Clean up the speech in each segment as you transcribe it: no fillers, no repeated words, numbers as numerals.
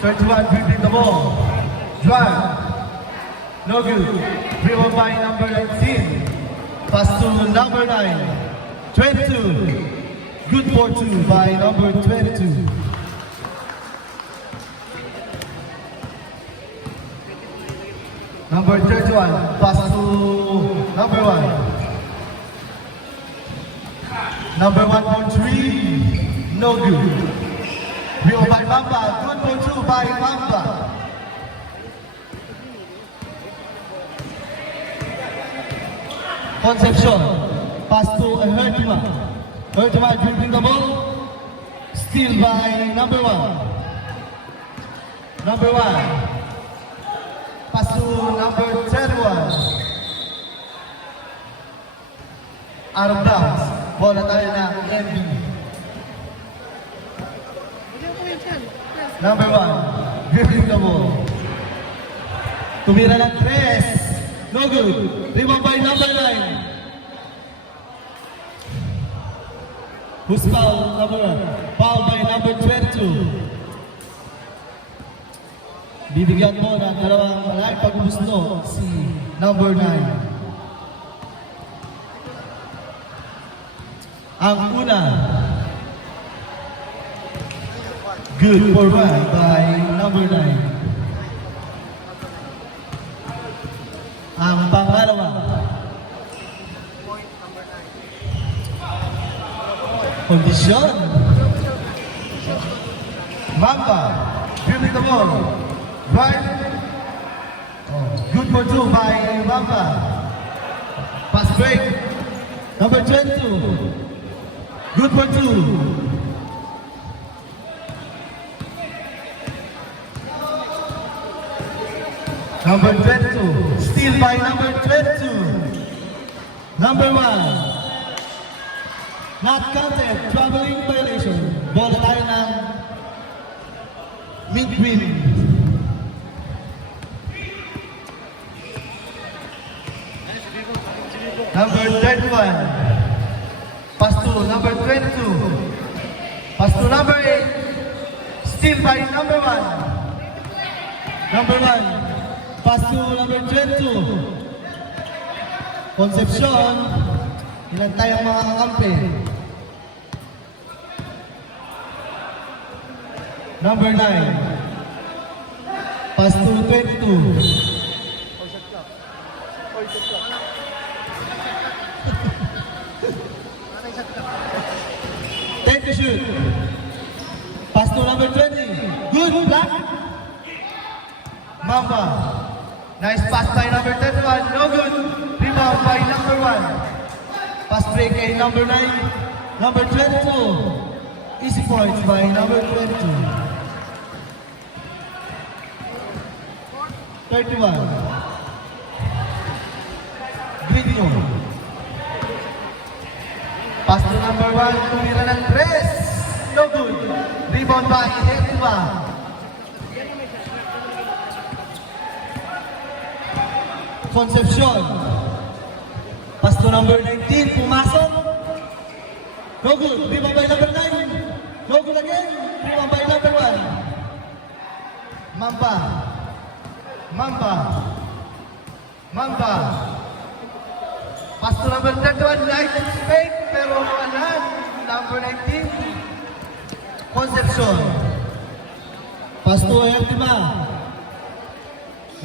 31 dribbling the ball. Drive. No good. Dribble by number 19. Pass to number 9. 22. Good for 2 by number 22. Number 31. Pass to number 1. Number 1.3. No good. Dribble by Mamba. Good for 2 by Mamba. Concepcion, pass to Hertima. Hertima dribbling the ball. Steal by number 1. Number 1. Pass to number 31. Out of bounds. Bola tayo na MB. Number 1. Dribbling the ball. Tumira ng 3. No good. Rebound by number 9. Who's foul? Foul by number 22. Bibigyan mo ng dalawang malaki pag-gusto si number 9. Ang una. Good for 1 by number 9. Ang pangalawa. Kondisyon. Mamba. Dribbling the ball. Right. Good for 2 by Mamba. Pass break. Number 22. Good for 2. Number 22. Steal by number 22. Number 1. Not counted. Traveling violation. Bola tayo ng mid-win. Number 31. Pass to number 22. Pass to number 8. Steal by number 1. Number 1. Pass to number 22. Concepcion. Ilan tayong mga kakampi? Number 9. Pass to 22. Take the shoot. Pass to number 20. Good block. Mamba. Nice pass by number 31. No good. Rebound by number 1. Pass break kay number 9. Number 22. Easy points by number 22. 31. Grigno. Pass to number 1. Tumira ng 3. No good. Rebound by Hertima. Concepcion. Pass to number 19. Pumasok. No good. Rebound by number 9. No good again. Rebound by number 1. Mamba. Mamba. Mamba. Pass to number 31. Nice fake. Pero anan. Number 19. Concepcion. Pass to Hertima.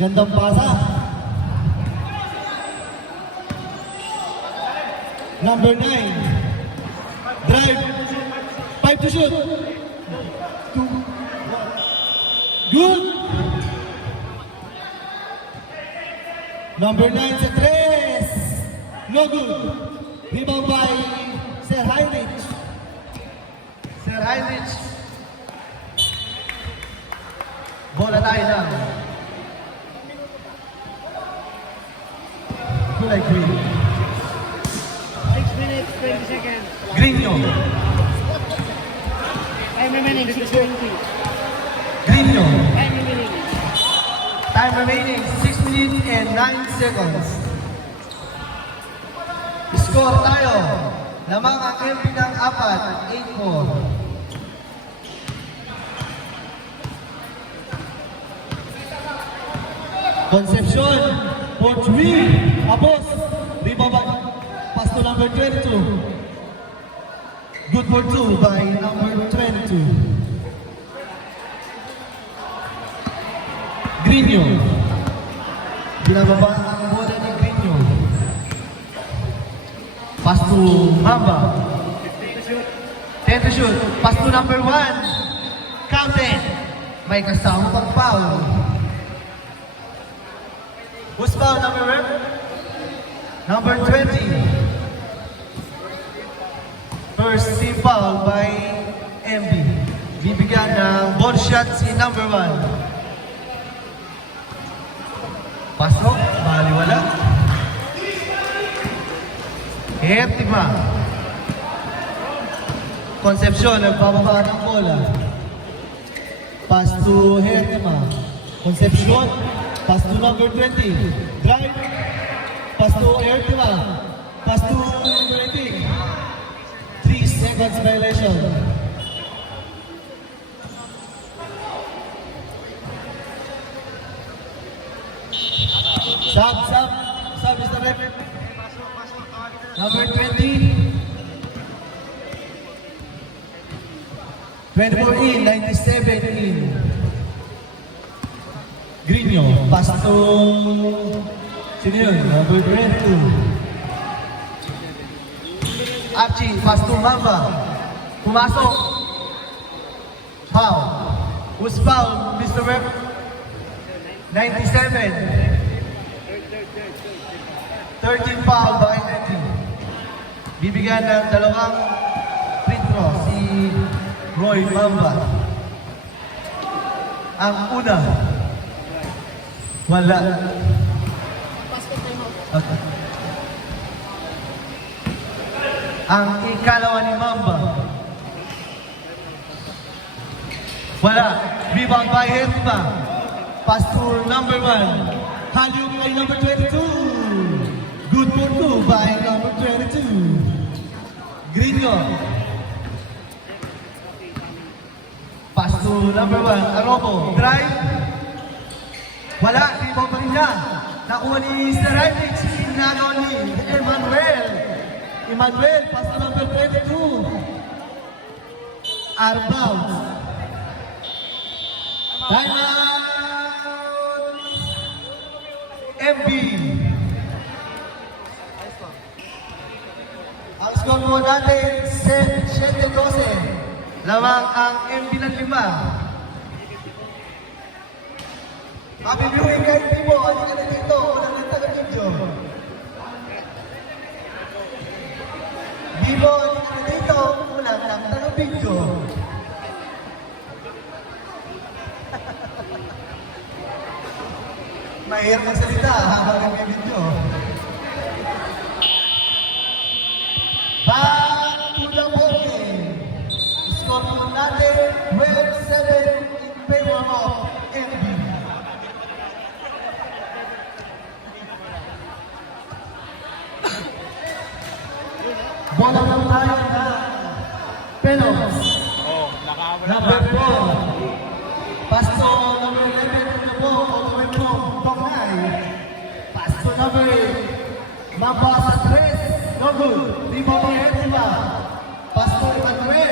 Gandang pasa. Number 9. Drive. 5 to shoot. 2. Good. Number 9 sa 3. No good. Rebound by Sir Heinrich. Sir Heinrich. Bola tayo lang. Kulay green. 6 minutes, 20 seconds. Grigno. Time remaining, 6:20. Grigno. Time remaining. Time remaining 6 minutes and 9 seconds. Score tayo. Lamang ang MP ng 4, 8-4. Concepcion for 3. Apos. Rebound by pass to number 22. Good for 2 by number 22. Grino. Binababa ang bola ni Grino. Pass to Mamba. 10 to shoot. Pass to number 1. Counted. May kasama pang foul. Who's foul number 1? Number 20. First team foul by MB. Bibigyan ng ball shot si number 1. Pasok, baliwala. Hertima. Concepcion, nagbababa ng bola. Pass to Hertima. Concepcion, pass to number 20. Drive. Pass to Hertima. Pass to number 18. 3 seconds violation. Sub, Mr. Rep. Number 20. 24 in, 97 in. Grino, pass to... Sino yun? Number 22. Apchi, pass to Mamba. Pumasok. Foul. Who's foul, Mr. Rep? 97. 13 foul by 19. Bibigyan ng dalawang free throw si Roy Mamba. Ang una, wala. Okay. Ang ikalawa ni Mamba, wala. Rebound by Hertima. Pass to number 1. Halyong kay number 22. Good for 2 by number 22. Grino. Pass to number 1. Arobo. Drive. Wala. Rebound pa rin niya. Nakuha ni Steraitic. Sinagaw ni Emmanuel. Emmanuel. Pass to number 22. Out of bounds. Time out. MB. Ang score mo natin, 7-12. Lamang ang MB ng 5. Happy viewing guys, Timo. Ano ka na dito? Wala nang taga-video. Bibo, ano ka na dito? Wala nang taga-video. Mahirap ang salita habang nag-video. Back to the ball game. Score po natin 12-7 in favor of MB. Bola lang tayo na Pelos. Number 4. Pass to number 11 po, all the way from Tonghai. Pass to number 8. Mamba sa 3. No good. Rebound by Hertima. Pass to Emmanuel.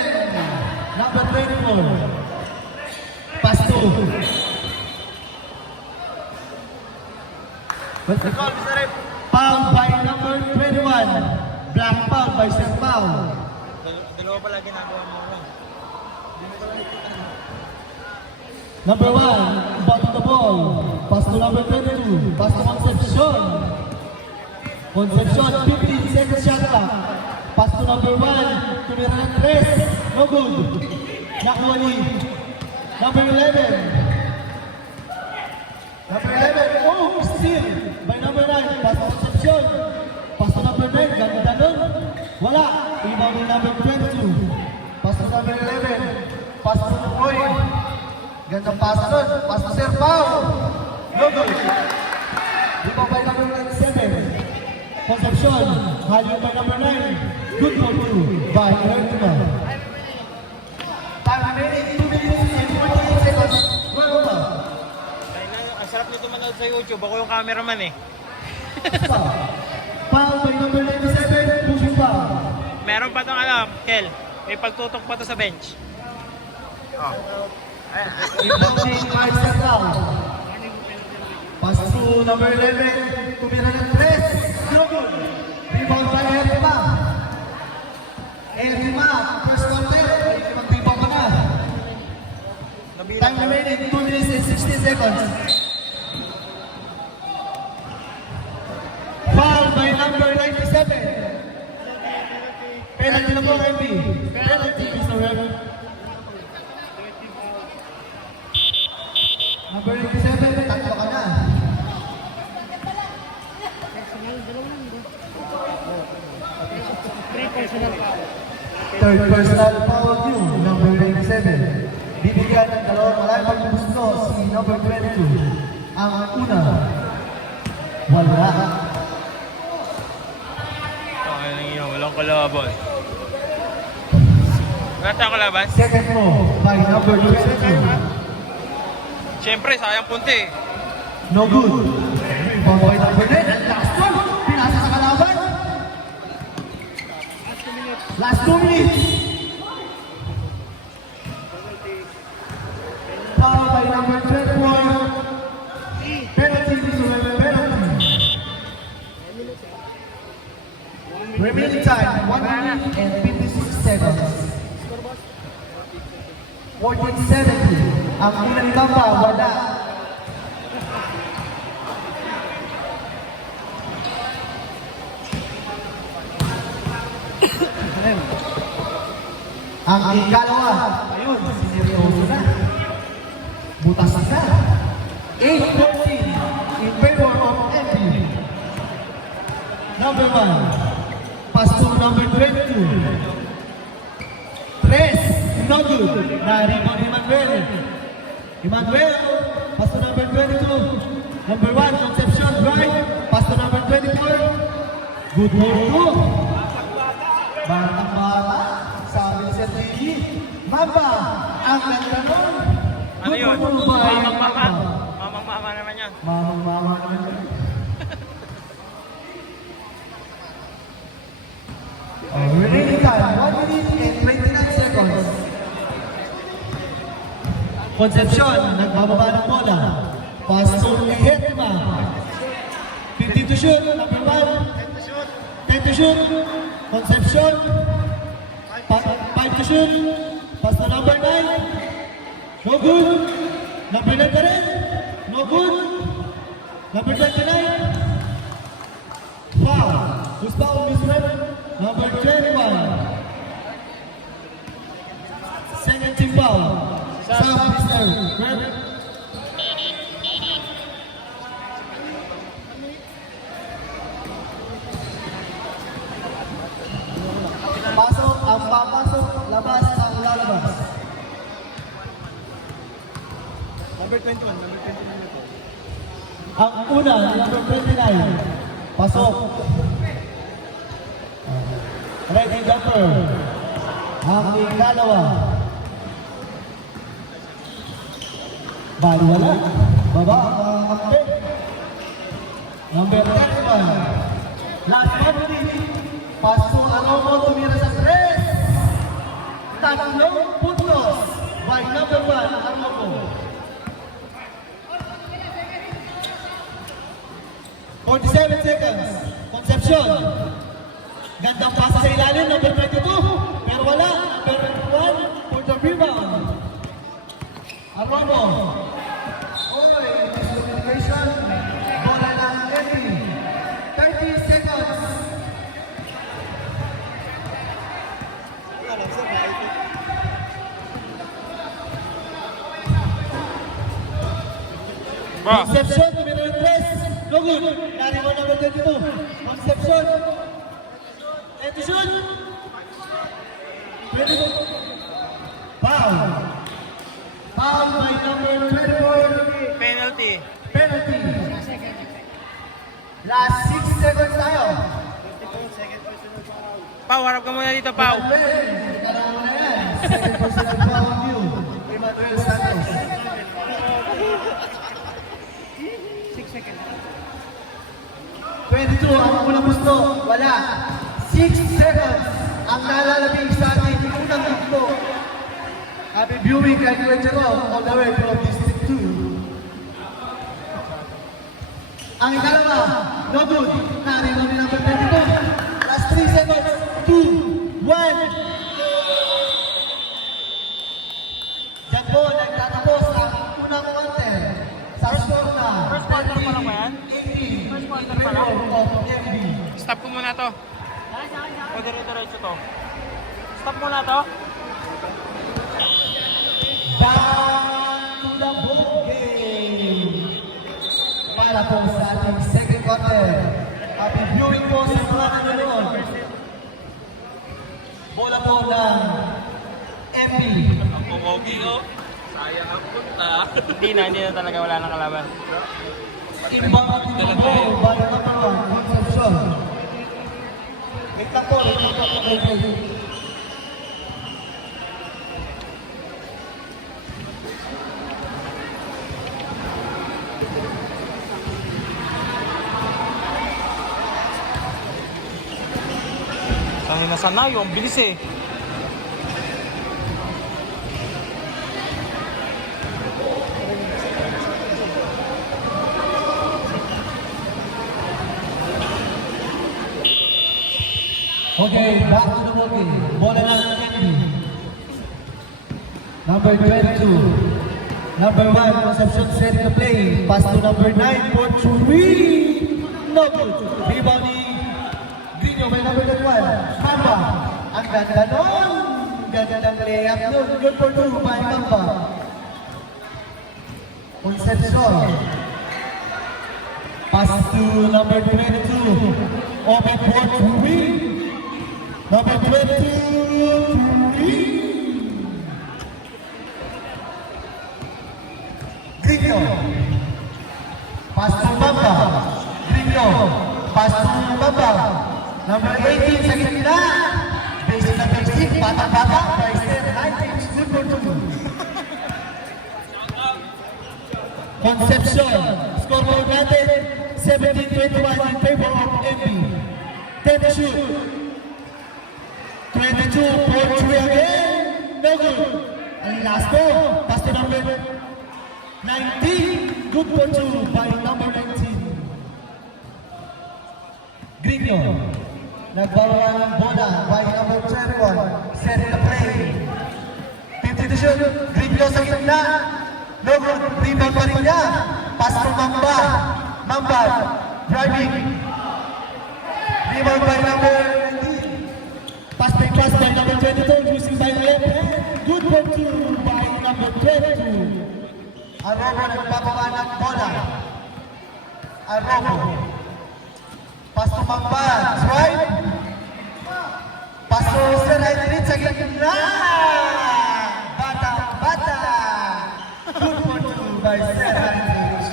Number 24. Pass to. Foul by number 21. Black foul by Sir Foul. Dalawa pala ginagawa mo lang. Number 1, back to the ball. Pass to number 22. Pass to Concepcion. Concepcion, 15 seconds shot clock. Pass to number 1. Tumira ng 3. No good. Nakuha ni number 11. Number 11. Oh, steal by number 9. Pass to Concepcion. Pass to number 9. Ganda nun. Wala. Rebound ni number 22. Pass to number 11. Pass to Roy. Gandang pasa nun. Pass to Sir Pao. No good. Rebound by number 7. Concepcion. Halyong by number 9. Good for 2 by Hertima. Time remaining 2 minutes and 48 seconds. Well over. Ang sarap nito manood sa sa YouTube, ako yung cameraman eh. Foul by number 97, pushing foul. Meron pa tong Kel. May pagtutok pa to sa bench. Oh. Rebounding Isaac Lau. Pass to number 11, tumira ng 3. No good. Rebound by Erima. Erima, first quarter. Mag-rebound pa na. Time remaining, 2 minutes and 16 seconds. Foul by number 97. Penalty na po, MB. Penalty, Mr. Rep. Number 87, tatlo ka na. Personal, dalawa lang, di ba? Three personal foul. Third personal foul you, number 97. Bibigyan ng dalawang maraming pagbubusto si number 22. Ang una, wala. Okay lang yun, walang kalaban. Gata ko laban? Second mo, by number 22. Siyempre, sayang punti eh. No good. Rebound by number 9. And last one, pinasa sa kalaban. Last 2 minutes. Foul by number 24. Penalty, Mr. Rep, penalty. Remaining time, 1 minute and 56 seconds. 14-70. Ang unang tamba, wala. Ang ikalawa, ayun, sineryoso na. Butas na. 8-14 in favor of MB. Number 1, pass to number 22. 3, no good. Na-rebound Emmanuel. Emmanuel, pass to number 22. Number 1, Concepcion, drive. Pass to number 24. Good work, 2. Batang bata, sabi sa TV. Mamba, ang nagtanong. Ano yun? Good work, by Mamang mama. Mamba. Mamang mama naman yan. Mamang mama naman yun. Remaining time, 1 minute and 29 seconds. Concepcion, nagbababa ng bola. Pass to Ehetma. 50 to shoot, number 1. 10 to shoot. Concepcion. 5 to shoot. Pass to number 9. No good. Number 9 pa rin. No good. Number 29. Foul. Who's foul, Miss Rep? Number 21. Second team foul. Sam, Mr. Rep. Pasok, ang papasok, labas, ang lalabas. Number 21, number 21 na po. Ang una, number 29. Pasok. Ready jumper. Ang ikalawa. Bali wala. Baba ang mga kampe. Number 31. Last 1 minute. Paso Aromo tumira sa 3. Tatlong puntos. By number 1, Aromo. 47 seconds. Concepcion. Gandang pasa sa ilalim, number 22. Pero wala. Number 1 for the rebound. Aromo. Oy, miscommunication. Bola ng Lenny. 30 seconds. Bro, Concepcion, numero 3. No good. Nariwa number 22. Concepcion. And to shoot. 22. Foul. Foul by number 24. penalty. Penalty. Last 6 seconds tayo. Pau, harap ka muna dito, Pau. Second personal foul on you. Emmanuel Santos. 6 seconds. 22 ang unang gusto. Wala. 6 seconds ang nalalabing sa ating unang gusto. Happy viewing kay Kuya Jerome all the way from District 2. Ang ikalawa, no good. Narito ni number 22. Last 3 seconds. 2, 1. Diyan po, nagtatapos ang unang quarter. Sa score na First quarter pa lang ba yan? 18. First quarter pa lang? Of MB. Stop ko muna to. O dire-diretso to. Stop muna to. Back to the ball game. Para po sa ating second quarter. Happy viewing po sa mga nanonood. Bola po ng MB. Hindi na talaga wala nang kalaban. Inbound to the ball by number 1, Concepcion. Ito po. Sanay na sanay, ang bilis eh. Okay, back to the ball game. Bola ng MB. Number 22. Number 1, Concepcion set to play. Pass to number 9 for Churi. No good. Rebound ni Grino by number 21. Mamba. Ang ganda nun. Ganda ng layup nun. Good for 2 by Mamba. Concepcion. Pass to number 22. Open for Churi. Number 22, Grino. Pass to Mamba. Grino. Pass to Mamba. Number 18 sa gitna. Basic na basic. Bata-bata. By step 19. Good for 2. Concepcion. Scoreboard natin. 17-21 in favor of MB. 10 to shoot. 22 for 3 again. No good. Ang last po. Pass to number 19. Good for 2 by number 19. Grino. Nagbawa ng bola by number 21. Set the play. 50 to shoot. Grino sa gitna. No good. Rebound pa rin niya. Pass to Mamba. Mamba. Driving. Rebound by number 19. Pass by number 22, using by left hand. Good for 2 by number 22. Arobo nagpapaba ng bola. Arobo. Pass to Mamba. Drive. Pass to Sir Idrit sa gitna. Bata. Good for 2 by Sir Idrit.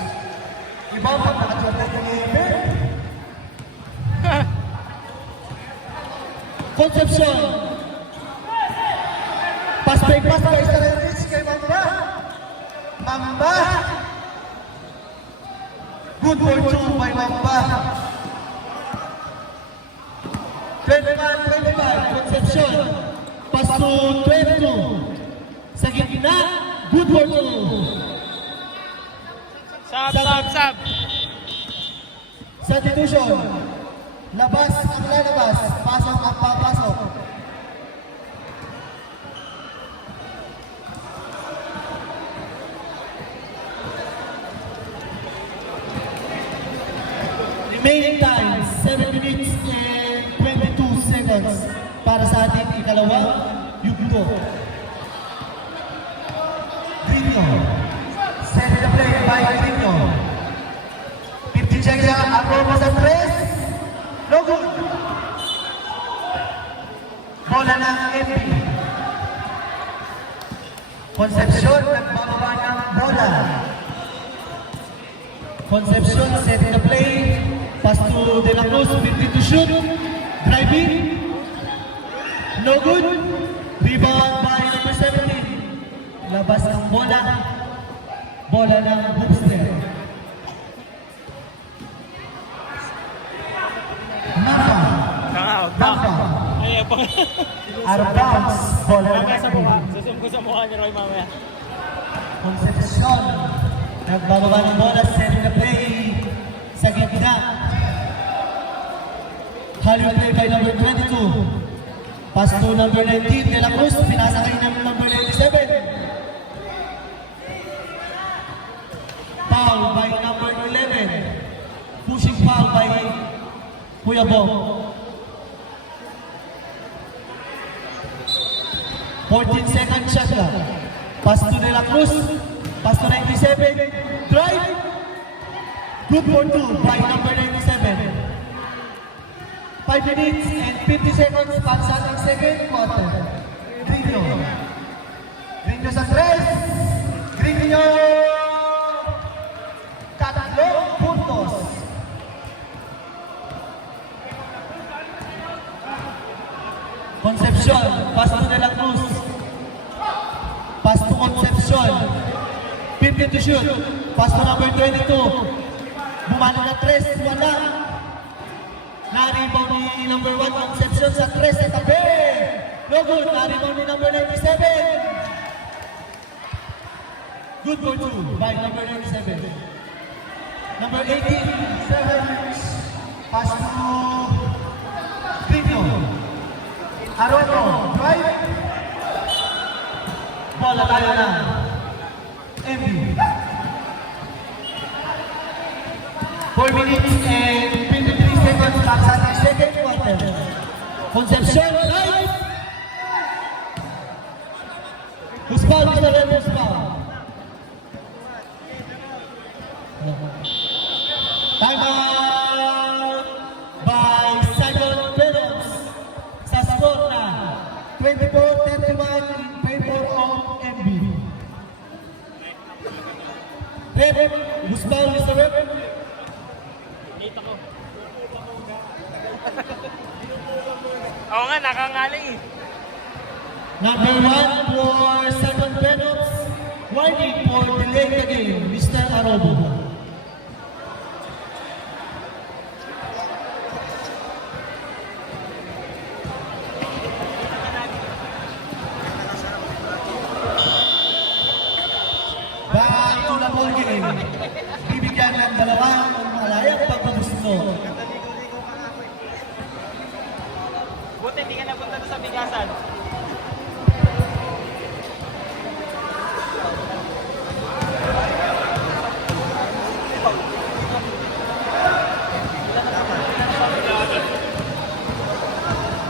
Iba pa nakatuwa ng game. Concepcion. Pass by Sir Idrit kay Mamba. Mamba. Good for 2 by Mamba. 25, Concepcion. Pass to 22. Sa gitna. Good for 2. Sab. Substitution. Labas ang lalabas. Pasok ang papasok. Remaining time, 7 minutes and 22 seconds para sa ating ikalawang yugto. Grino. Set the play by Grino. 50 seconds ang Arobo sa press. No good. Bola ng MB. Concepcion nagbababa ng bola. Concepcion set the play. Pass to De La Cruz, 50 to shoot. Driving. No good. Rebound by number 17. Labas ng bola. Bola ng Boomster. Mamba. Ay, pang... Out of bounds. Ball na Mamaya sa naman. mukha. Susum ko sa mukha ni Roy mamaya. Concepcion. Nagbababa ng bola. Setting the play sa gitna. Hallyu play by number 22. Pass to number 19, De La Cruz. Pinasakay ng number 97. Foul by number 11. Pushing foul by Kuya Bong. 14 second shot na. Pass to De La Cruz. Pass to 97. Drive. Good for 2 by number 97. 5 minutes and 50 seconds para sa ating second quarter. Grino. Grino sa 3. Grino. Tatlong puntos. Concepcion. Pass to De La Cruz. Pass to Concepcion. 15 to shoot. Pass to number 22. Bumalik na 3. Wala. Naribaw ni number 1 Concepcion sa 3 sa tabi. No good. Naribaw ni number 97. Good for 2 by number 97. Number 18, 7. Pass to Grino. Arono. Drive. Bola tayo na. MB. 4 minutes and 53 seconds para sa ating second quarter. Concepcion, right? Who's foul? Mr. Red, who's foul? Time out by Simon Reynolds sa score na 24-31 in favor of MB. Red, who's foul? Mr. Red? Dito ko. Oo nga, nakangaling eh. Number 1 for Simon Reynolds. Warning for delay the game, Mr. Arobo. Bago na ball game. Bibigyan ng dalawang malayang pagkagusto. Buti hindi ka napunta sa bigasan.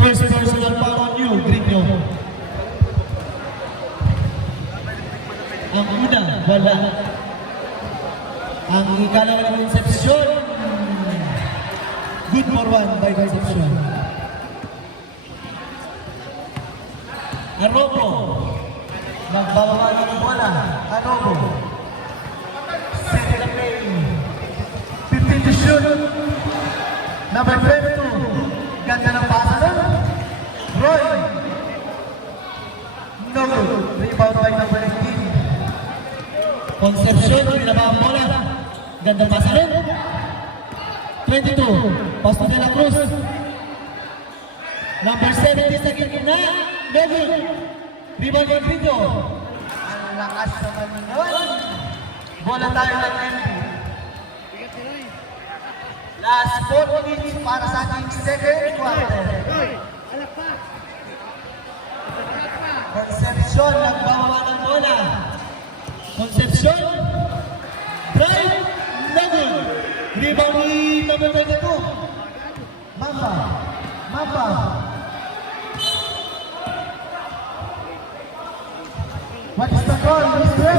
First personal foul on you, Grino. Ang una, wala. Ang ikalawa ng Concepcion. Good for 1 by Concepcion. Arobo. Magbababa ng bola. Arobo. Set the play. 15 to shoot. Number 22. Ganda ng pasa na. Roy. No good. Rebound by number 18. Concepcion. Pinaba ang bola. Ganda ng pasa rin. 22. Pass to De La Cruz. Number 70 sa gitna. No good. Rebound by Grino. Ang lakas naman nun. Bola tayo ng MB. Bigat si Roy. Last 4 minutes para sa ating second quarter. Roy, alak pa. Alak pa. Concepcion, nagbawa ng bola. Concepcion, drive, no good. Rebound ni number 22. Mamba, Mamba. What is the call, Mr.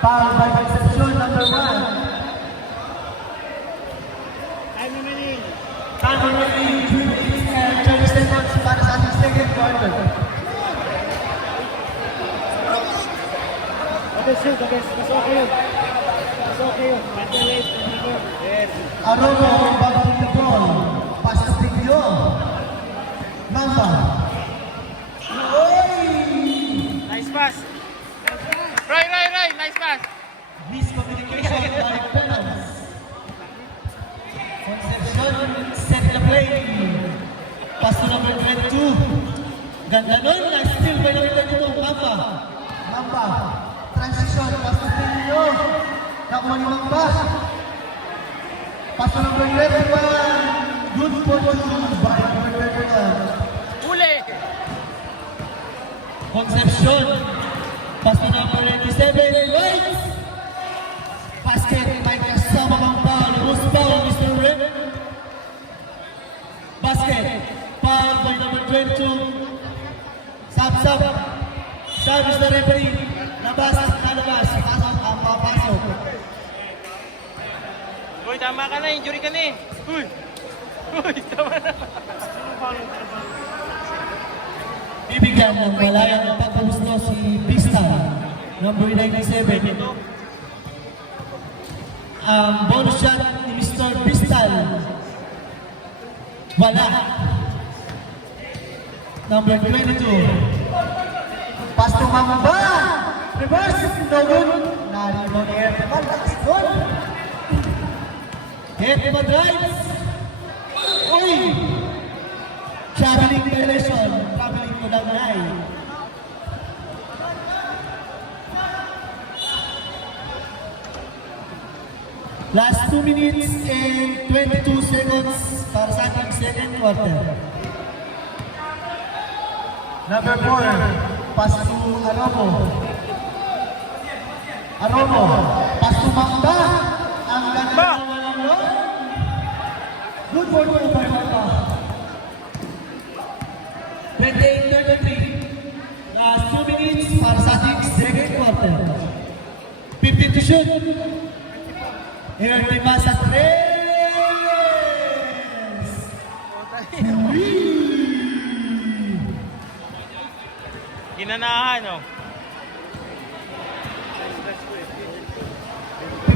Foul by Concepcion, number 1. Time remaining. Time remaining 2 minutes and 30 seconds para sa ating second quarter. Shoot, mas okay yun. Mas okay yun. Better late than never. Yes. Arono, back to the ball. Pass to Tigyo. Mamba. Oy! Nice pass. Roy, nice pass. Miscommunication by penalties. number 22. Ganda nun, nice steal by number 22, Mamba. Mamba, transition, pass to Pinyo. Nakuha ni Mamba. Pass to number 21. Good fortune by number 21. Huli! Concepcion. Pass to number 87, White. Basket, may kasama kang foul. Who's foul, Mr. Red? Basket, foul by number 22. Sub, Mr. Referee. Labas, nalabas. Pasok, ang papasok. Uy, tama ka na. Injury ka na eh. Uy! Uy, tama na. Bibigyan ng malayang pagpupusto si Pista, number 97. Ang bonus shot ni Mr. Pistal. Wala. Number 22. Pass to Mamba. Reverse. No good. Narimo ni Erdeman. Lakas doon. Erdeman drives. Uy! Traveling violation. Traveling to the line. Last 2 minutes and 22 seconds para sa ating second quarter. Number 4, pass to Aromo. Aromo, pass to Mamba. Ang ganda ng walang yun. Good for you by Mamba. 28-33. Last 2 minutes para sa ating second quarter. 15 to shoot. Here we pass at tres. Ginanahan, oh.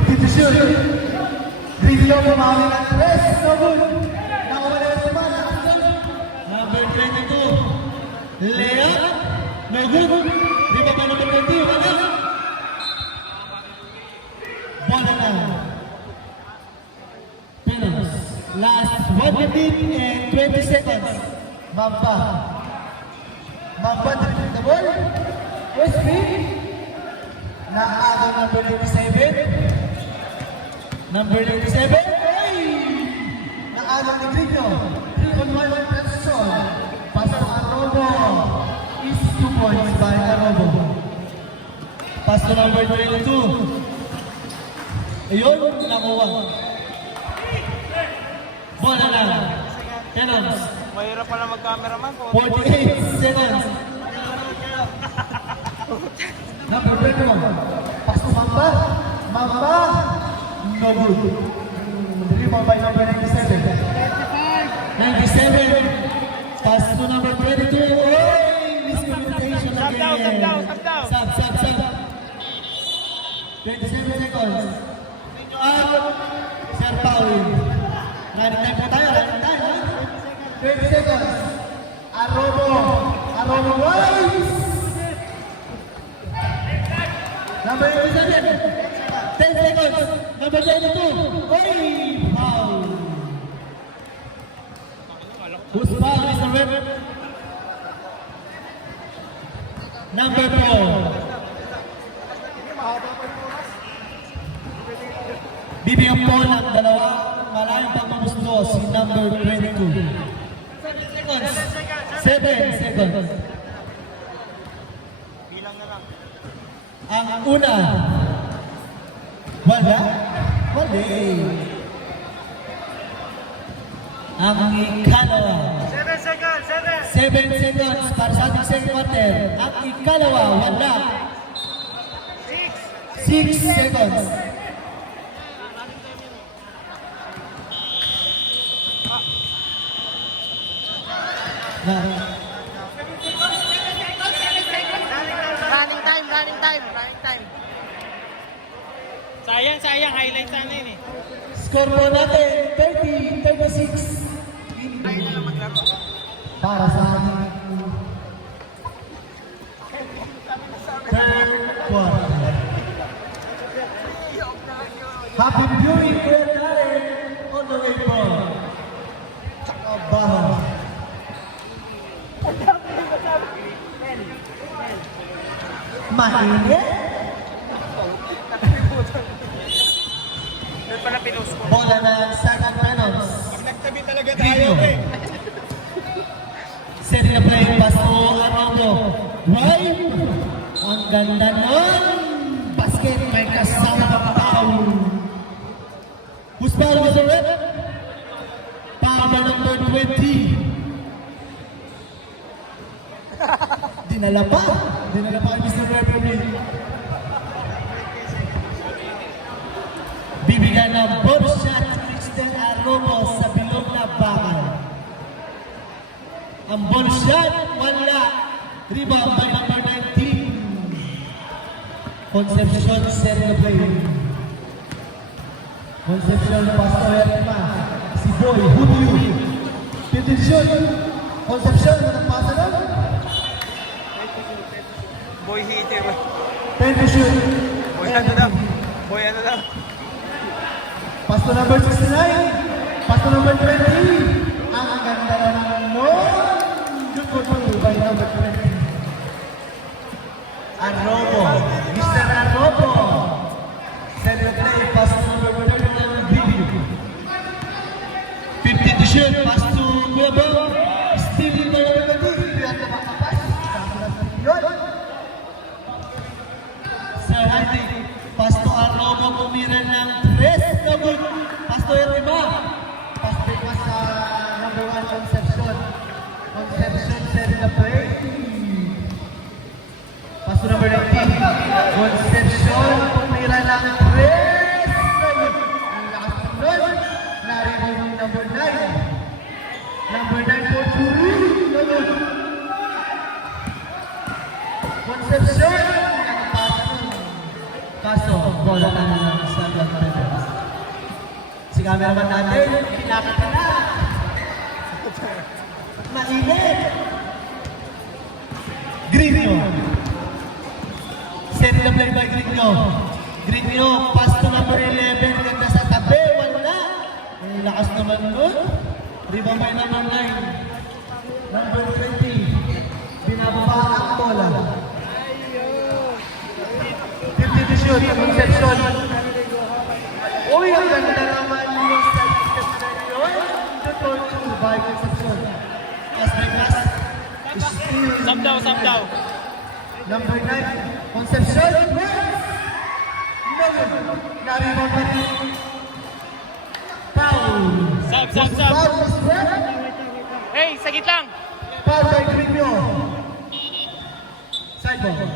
50 to shoot. Rillo bumawi ng tres. No good. Nakawala yung sumala. Number 22. Layup. No good. Di ba pa number 20? Wala. Bola na. Penals. Last 1 minute and 20 seconds. Mamba. Mamba dribbling the ball. SB. Naagaw number 97. Number 97. Hey! Naagaw ni Grino. 3-on-1 transition. Pass to Arobo. Is 2 points by Arobo. Pass to number 22. Ayun, nakuha. Bola na. Penals. Mahirap pala mag-cameraman po. 48 seconds. Number 21. Pass to Mamba. Mamba. No good. Rebound by number 97. 97. Pass to number 22. Oy! Miscommunication Sub down, again. sub down. Sub. 27 seconds. Out. Sir Paul. Running time po tayo. Running time, ha? 20 seconds. Arobo Wise. Number 87. 10 seconds. Number 22. Oy! Foul. Who's foul, Mr. Webb? Number 4. Bibigyan po ng dalawang malayang pagmamusto si number 22. 7 seconds. Bilang na lang. Ang una. Wala. Ang ikalawa. 7 seconds, 7 seconds para sa ating second quarter. Ang ikalawa. Wala. 6 seconds. Running time. Sayang. Highlight sana yun eh. Score po natin, 30-36. Para sa ating third quarter. Happy viewing, Kuya Karen, on the way from Baha. Mainit. Doon pala pinost ko. Bola ng Sergeant Reynolds. Nagtabi talaga Grino. Setting the play, pass to Armando. Drive. Ang ganda nun. Basket, may kasama pa foul. Who's foul was the red? Foul by number 20. Dinala pa kay Mr. Referee. Bibigyan ng bonus shot Christian Arrobo sa bilog na bakal. Ang bonus shot, wala. Rebound by number 19. Concepcion, setting the play. Concepcion, Pastor Erma. Si Boy, Hudiu. Detention. Concepcion, nagpasa na. Boy hitter. Detention. Boy ano daw? Boy ano daw? Pass to number 69. Pass to number 20. Ang ganda na naman nun. Good control by number 20. Arrobo. Mr. Arrobo. Send the play. Pass to number 39. Bibi. 50 to shoot. Pass to Guebo. Still in the number 20. Hindi at makapas. Sama na sa yun. Sir Heidi. Pass to Arrobo. Kumira ng 3. No good. Pass to Erima. Pass to sa number 1 Concepcion. Concepcion send the play. Pass to number 19. Concepcion, pumira ng 3. Ang lakas ng nun. Narinig yung number 9. Number 9 for Turi. Concepcion. Nakapasa nun. Kaso, bola tayo ng Salvan Paredes. Si cameraman natin, pinakita na. Mainit. Grino. Send the play by Grino. Grino, pass to number 11. Ganda sa tabi. Wala. Ang lakas naman nun. Rebound by number 9. Number 20. Binababa ang bola. 50 to shoot. Concepcion. Uy, ang ganda naman yung step na yun. The torture by Concepcion. As by pass. Sub daw. Number 9, Concepcion. Naribang pa rin. Foul. Sub. Foul is red. Hey, sagit lang. Foul by Grino. Sideball.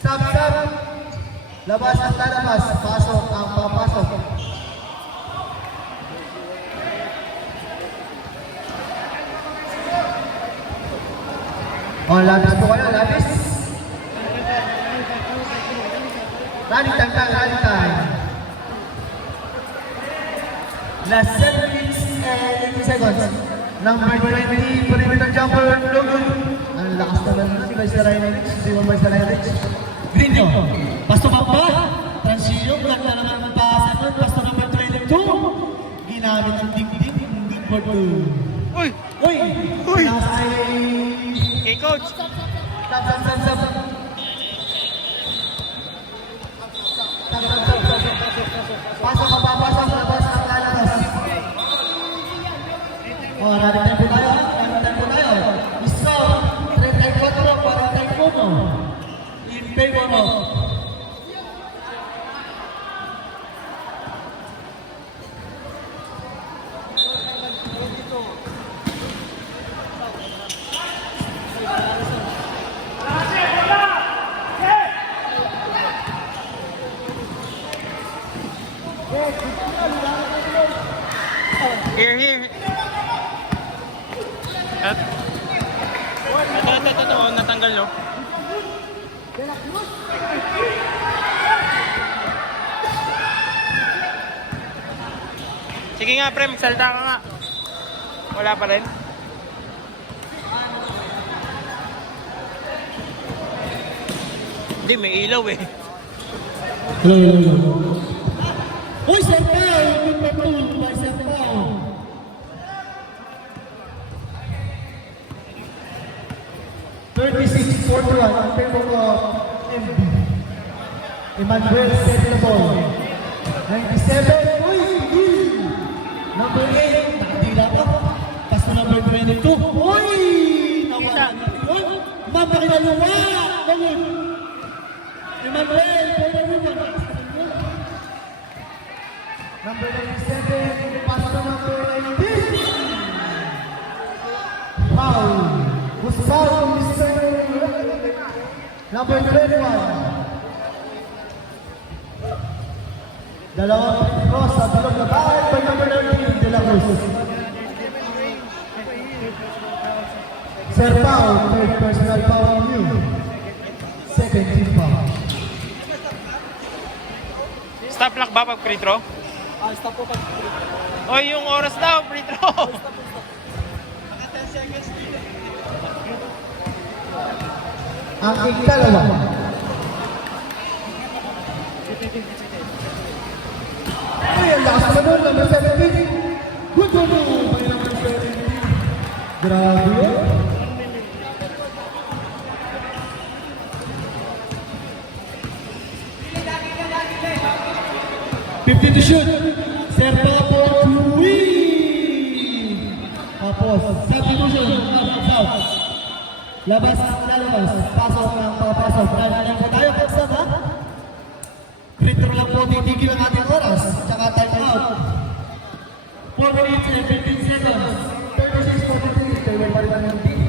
Sub. Labas at lalabas. Pasok ang papasok. Labis po kayo, labis. Rally time. Last 7 minutes and 80 seconds. Number 20, perimeter jumper, no good. Ang lakas naman si Vice Ryanich, si Vice Ryanich. Grino, pasto pa ba? Transition, ganda naman ang paasa nun. Pasto number 22. Ginamit ang ding-ding, good for 2. Uy! Nasa ay... Hey, coach. Stop. Pasok ka pa, labas ang lalabas. Running time po tayo. Score, 34-41. In favor of Here. Ito, natanggal no? Sige nga pre, magsalita ka nga. Wala pa rin. Hindi, may ilaw eh. Hello. Uy, Sampaw! Good patrol by Sampaw. 36-41 in favor of MB. Emmanuel set the ball. 97, uy, number 8, nakadila pa. Pass to number 22, uy! Nawala na yun. Mama kinaluwa! Ganun. Emmanuel, number 97, pass to number 19. Foul. Was foul, Mr. Number 21. Dalawang cross sa tulog na bakit by number 19, De La Cruz. Sir Pao, third personal foul on you. Second team foul. Stop clock ba pag free throw? Stop po pag... Oy, yung oras daw, free throw. Ang ikalawa. Ay, ang lakas naman nun, number 17. Good one mo, by number 17. Grabe yun. To shoot. Serpa for to win. Tapos, substitution. Out. Labas, lalabas. Pasok ng papasok. Dahil po tayo, Paksan, ha? Free throw lang po, titigil ang ating oras. Tsaka time out. 4 minutes and 15 seconds. 36-43. Tayo pa rin ang team.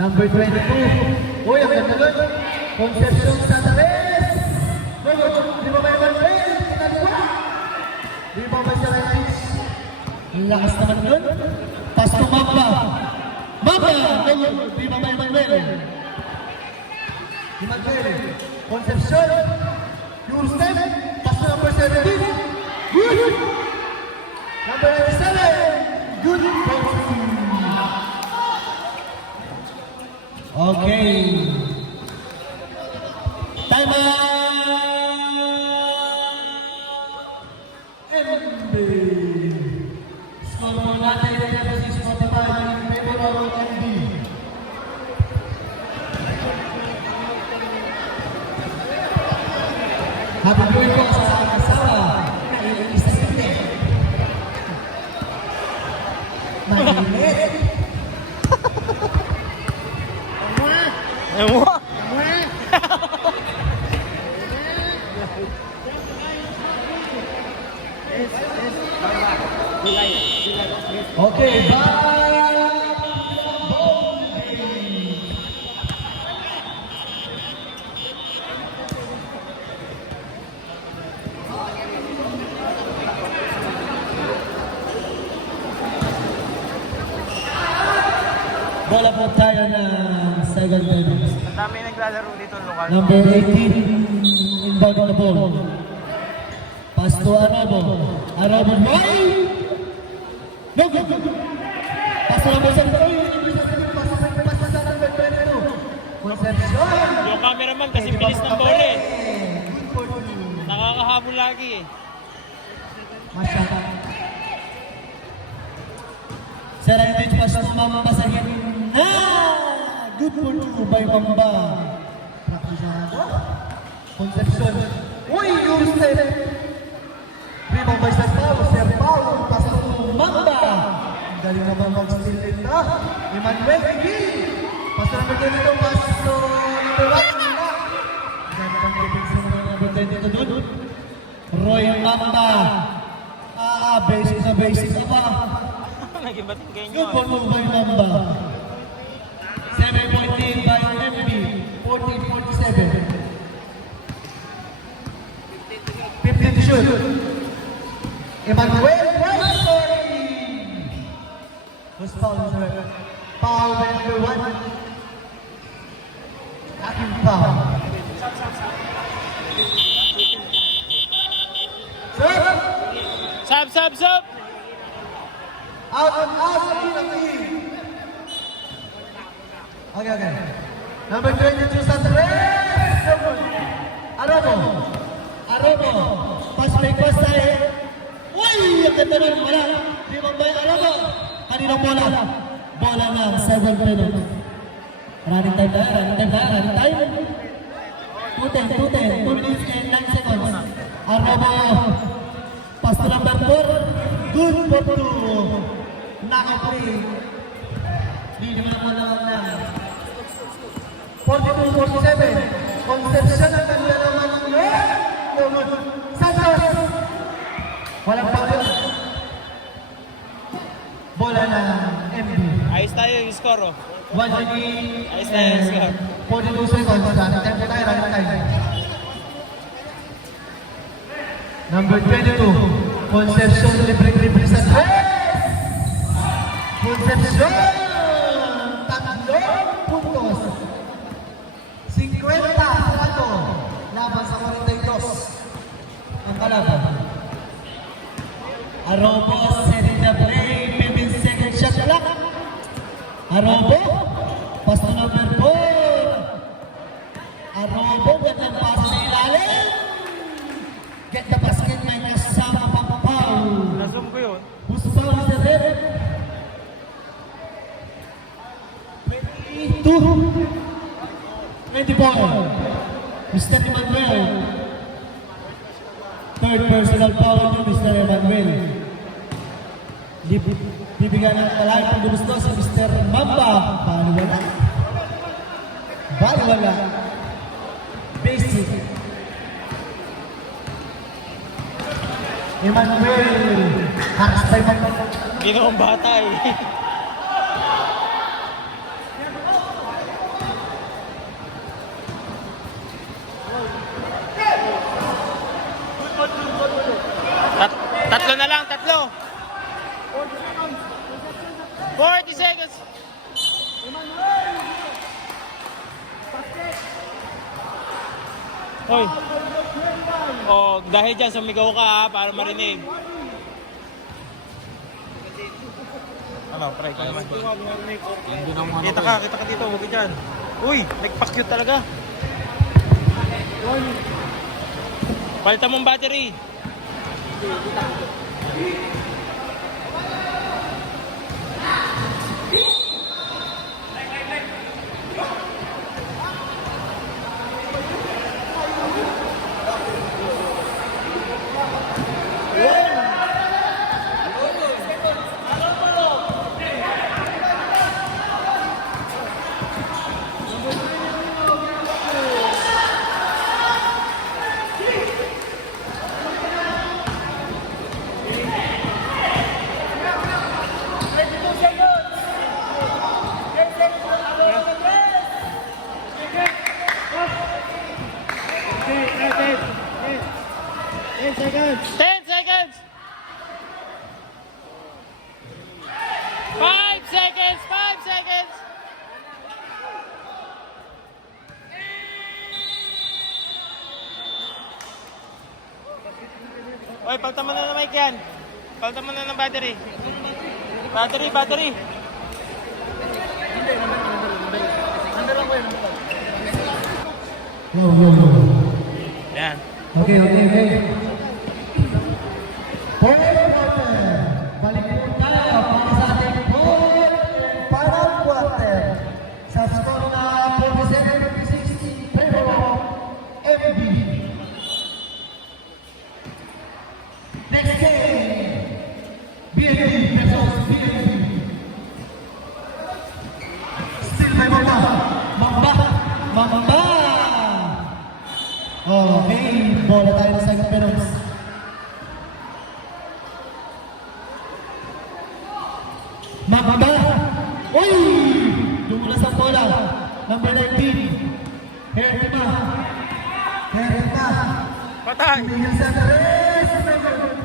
Number 22. Uy, ang ganda nun. Concepcion Santares. Di ba may Manuel? Di ba may Sarantis? Ang lakas naman nun. Pass to Mamba. Mamba! Di ba may Manuel? Di Manuel. Concepcion. Your step. Pass to number 17. Good! Number 97. Good. Okay. Time out! Happy birthday po sa asawa na iisa sila. Mainit. Ewa. Okay, bye! Bola po tayo ng second minutes. Ang dami naglalaro dito lokal. Number 18, inbound on the ball. Pass to Arabo. Arabo, boy! No, go, go, go! Pass to number 7. Pass to number 22. Concepcion! Yung cameraman kasi bilis ng bola eh. Nakakahabol lagi eh. Masyaka. Sarang pass to Mamba sa hit. Good for two by Mamba. Praktisado. Concepcion. Uy, yung step. Rebound by Sir Paulo. Pass to Mamba. Galing naman mag-steal nito. Emmanuel Egui. Pass to number 22. Pass to number 1. Gandang defense naman ng number 22 dun. Roy Mamba. Basic na basic na ba? Naging bating kayo Good nyo. for move by Mamba. 7.8 by MB. 14-47. 15 to shoot. Emmanuel Bryson. Who's foul, sir? Foul by number 1. Aking foul. Sir! Sub! Out and out, Okay. Number 22, Santares. Arabo. Pass tayo. Uy! Ang ganda nun. Wala. Di ba ba yung Arabo? Kanina bola. Bola na. 7 minutes. Running time tayo, running time. 2:10, 2 minutes and 9 seconds. Arrobo, pass to number 4. Good for 2. Naka-play. Hindi naman ako lang. 42-47. Concepcion ang ganda naman ng Santos. Walang pagod. Bola na MB. Ayos tayo yung score, oh. 1 minute Ayos na yung score. 42 seconds. Running time po tayo, running time. Number 22. Concepcion, libre sa 3. Concepcion! 3 puntos. 50 sa lato. Laban sa 42. Ang kalaban. Arobo, setting the play. 15 second shot clock. Arobo, pass to number 4. Arobo, gandang pass sa ilalim. Get the basket, may kasama pang foul. Na-zoom ko yun. Who's foul is the red? 24. Mr. Emmanuel. Third personal foul ni Mr. Emmanuel. Bibigyan ng palay pag gusto si Mr. Mamba. Baliwala. Basic. Emmanuel. Haras tayo mag- Ginawang bata eh. Tatlo na lang, tatlo. 40 seconds. Hoy. Oh, dahil dyan, sumigaw ka ha, para marinig. Ano, try ko naman. Kita ka dito, huwag ka dyan. Uy, nagpa-cute talaga. Palitan mong battery. Seconds. 10 seconds! 5 seconds! 5 seconds! Oy, palta mo na ng mic yan. Palta mo na ng battery. Battery. Go. Yan. Okay. Fourth quarter. Balik po tayo para sa ating fourth and final quarter. Sa score na 47-56 in favor of MB. Next game, BNB versus BNB. Still by Mamba. Okay, bola tayo sa St. Peros. Mamba! Uy! Dumulas ang bola. Number 19. Hertima. Patay! Tumigil sa tres.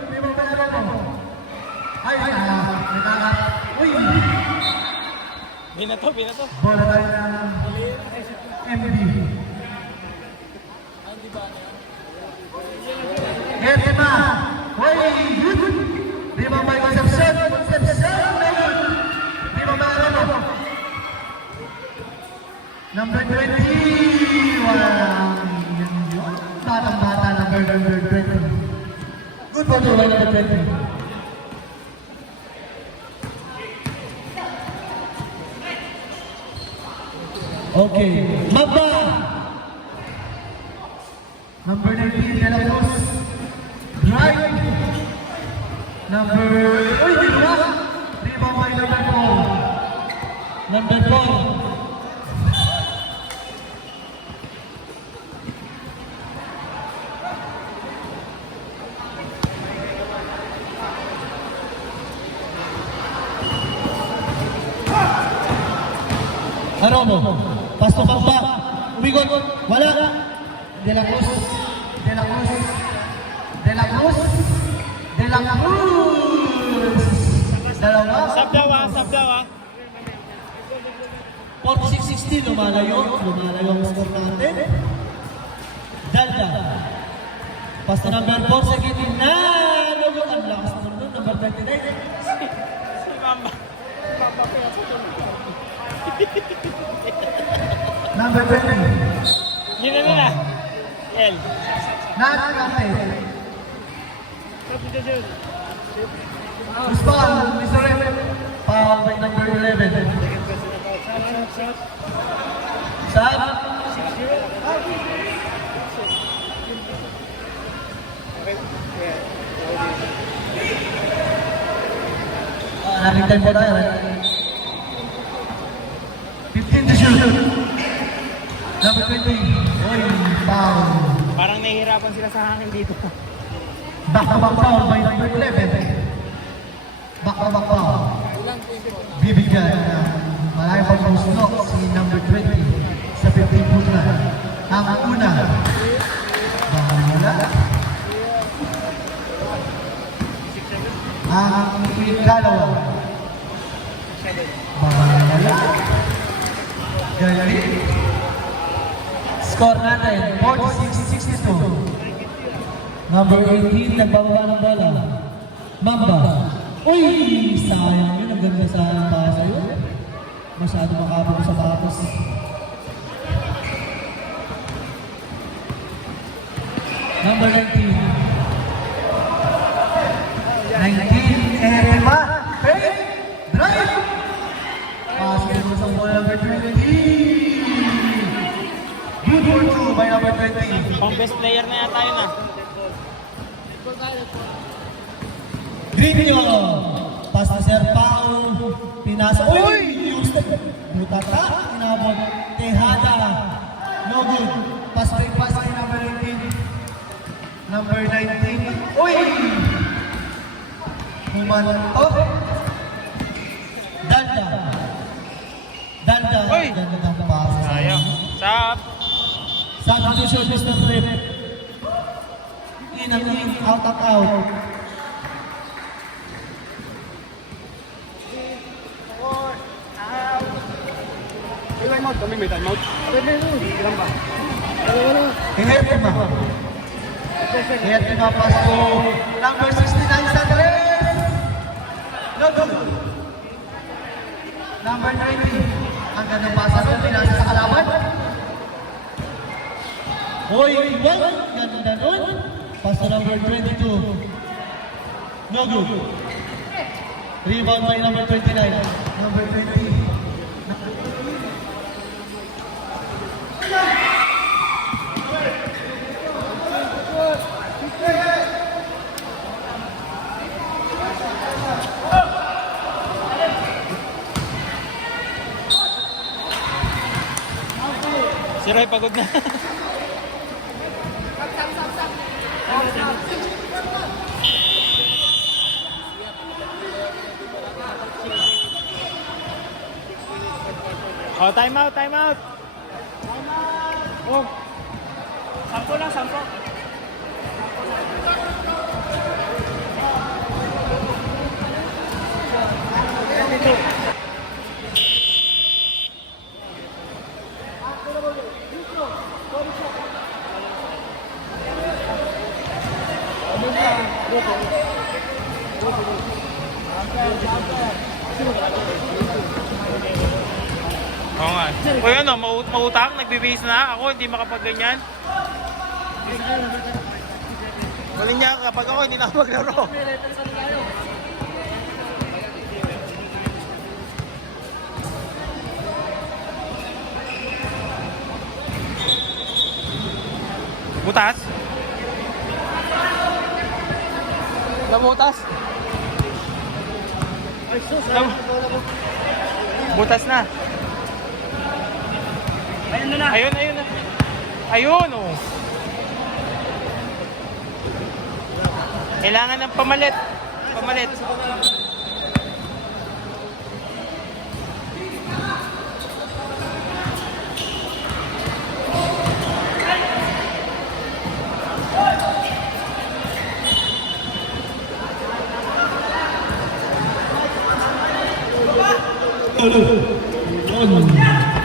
Di mo ba mo? Ay, nakaka. Uy! Binato. Bola tayo ng MB. Hertima. Uy! Di mo ba Concepcion? Di mo ba mo? Number 20. Walang bata number 20. Good for you, number 20. Okay. Mamba! Number 19, De La Cruz. Drive. Number... Uy, di ba? Rebound by number 4. Number 4. Ano mo? Pasto ka ba? Umigot. Wala. De La Cruz. De La Cruz. De La Cruz. De La Cruz. Dalawa. Sab daw ah, sab daw ah. 46-16. Lumalayo. Lumalayo ang score natin. Dalda. Pasto number 4 sa gitna. Ang lakas naman doon. Number 29. Si Mamba. Mamba pa yung Number 20. Yun na nila. L. Natin. Sab dito dyan. Muspal, Mr. Rep. Foul by number 11. Shot. Sab. Having time po tayo. 15 to shoot. Number 20. Oy, foul. Parang nahihirapan sila sa hangin dito. Back-to-back foul by number 11. Back-to-back foul. Bibigyan ng malayang pag-usnok si number 20 sa 15 foot na. Ang una. Bahala. Ang ikalawa. Bahala. Galing. Score natin, 46-62. Number 18, nagbababa ng bola. Mamba. Uy! Sayang yun. Ang ganda sa pasa yun. Masyado makapag sa tapos. Number 19. 19, Erema. Hey! Drive! Pasok mo sa bola number 20. Good for 2 by number 20. Pang best player na yata yun ah. Grigio! Pass na Sir Pao. Pinasa. Uy! Butata. Inabot. Tejada. No good. Pass break pass kay number 19. Number 19. Uy! Humanto. Danda. Danda. Uy! Danda ng pass. Sayang. Sab. Substitution, Mr. Flip. In and in, out at out. May time out. Kami may time out. Ilan ba? Hinerte ba? Hinerte ba pass to number 69 sa tres? No good. Number 90. Ang ganda pasa doon, pinasa sa kalaban. Hoy, iwan. Ganda doon. Pass to number 22. No good. Rebound by number 29. Number 20. Si Roy pagod na. Oh, time out, time out. Time out. Oh. 10 lang, 10. Oo nga. O yan o, mautang, nagbibihis na. Ako hindi makapagganyan. Galing niya kapag ako hindi na ako maglaro. Butas? Nabutas? Ay, sus. Butas na. Ayun na na. Ayun, ayun na. Ayun, oh. Kailangan ng pamalit. Pamalit.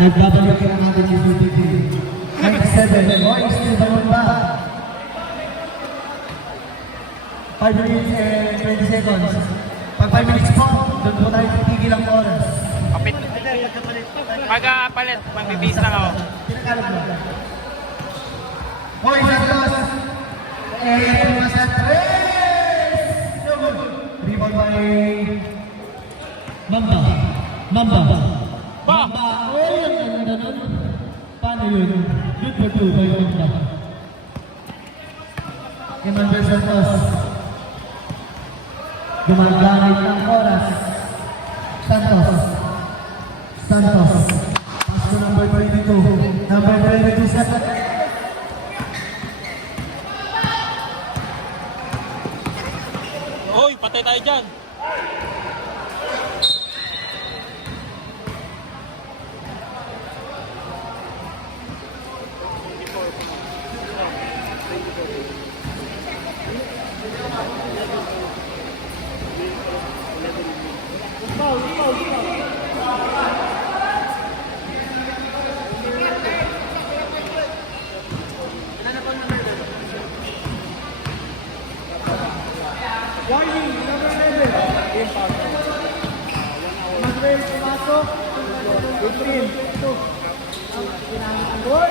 Nagbabalik ka natin yung UTP. 97, Boy, still bawal ba? 5 minutes and 20 seconds. Pag 5 minutes po, doon po tayo titigil ang oras. Kapit. Pag-palit, magbibis lang ako. Pinakalag mo. Boy, Santos! Ito mga sa 3! Rebound by Mamba. Mamba. Ba! Oy, ang ganda nun. Paano yun? Good for two by Mamba. Emmanuel Santos. Gumagamit ng oras. Santos. Santos. Pass to number 22. Number 22 sa... Hoy, patay tayo dyan. Warning, number 11. Game foul. Manuel pumasok. 15. Ang goal.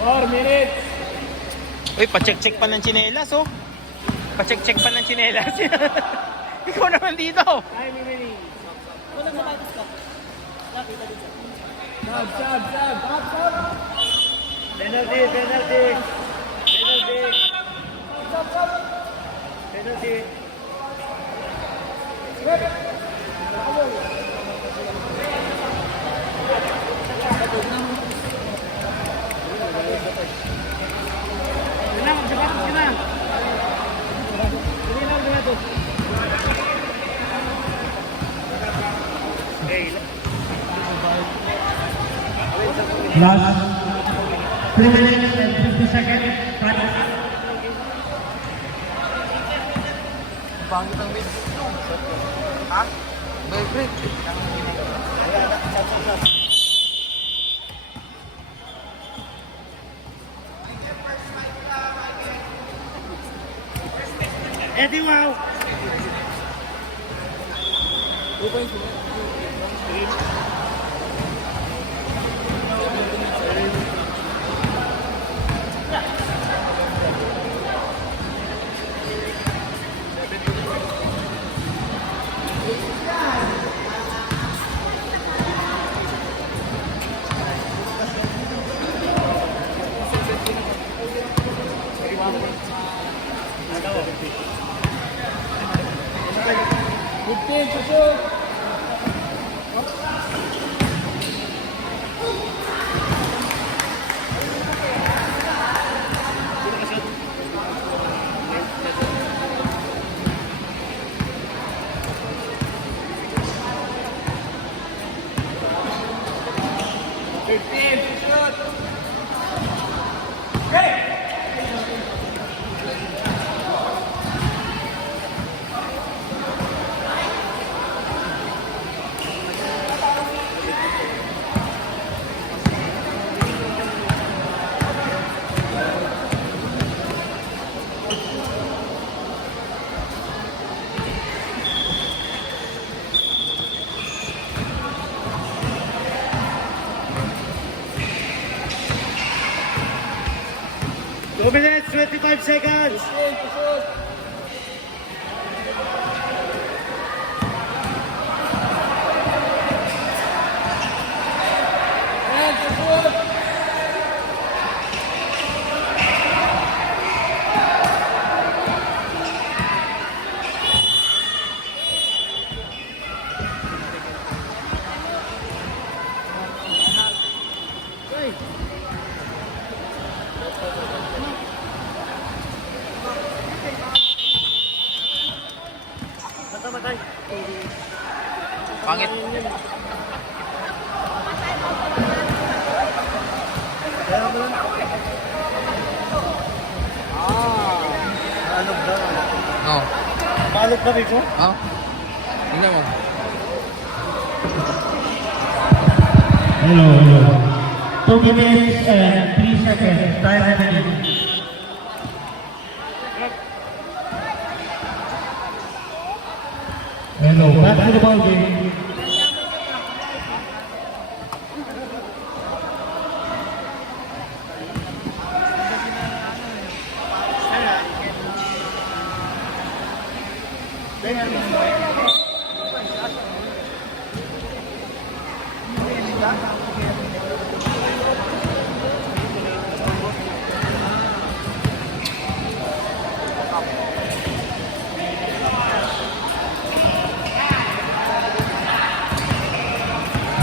Four minutes. Uy, pa-check-check pa ng tsinelas, oh. Pa-check-check pa ng tsinelas. Ikaw naman dito. Time remaining. Wala na tayo stop. Nakita dito. Sab. Penalty. Penalty. Last 3 minutes and 50 seconds. Pangit ang video. Ha? Break. Eddie, wow! Good team, shoot! 2 minutes, 25 seconds. Pangit. Balog daw. Oh. Balog ba, Biko? Oh. Tingnan mo. Hello. 2 minutes and 3 seconds. Time remaining. Hello, back to the ball game.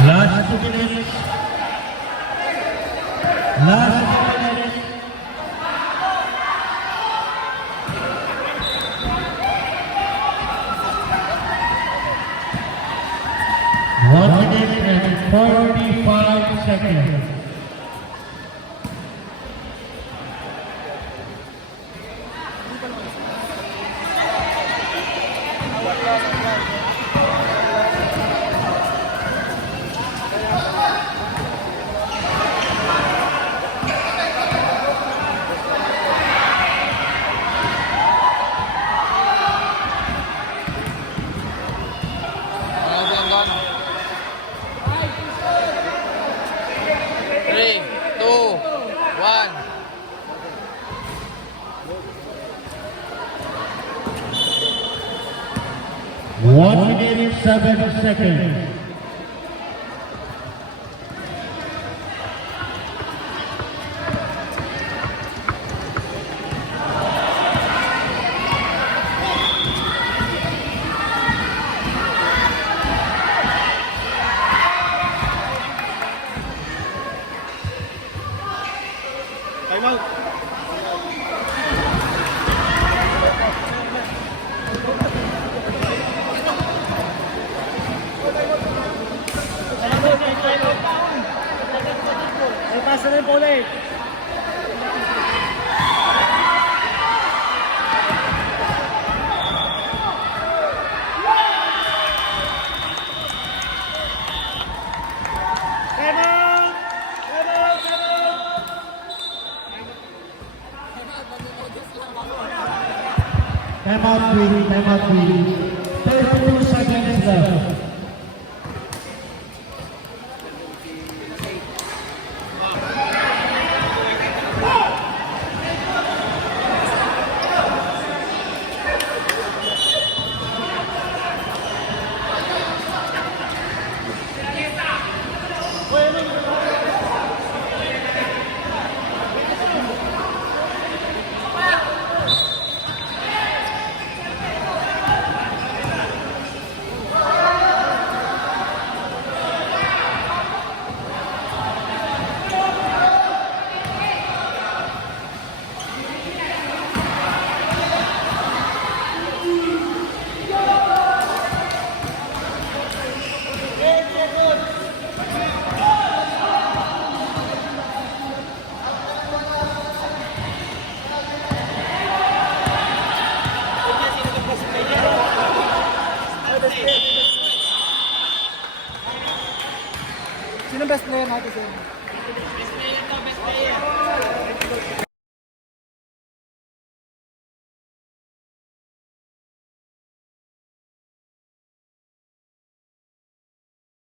Last 2 minutes. Last 2 minutes. One minute and 45 seconds. Ano ba? 3, 2, 1. One minute, 7 seconds. Time out. Ay, pasa na yung bola eh. Time out! Time out! Time out! Time out, please. Time out, please. 32 seconds left. Sino best player natin sa'yo? Best player to, best player.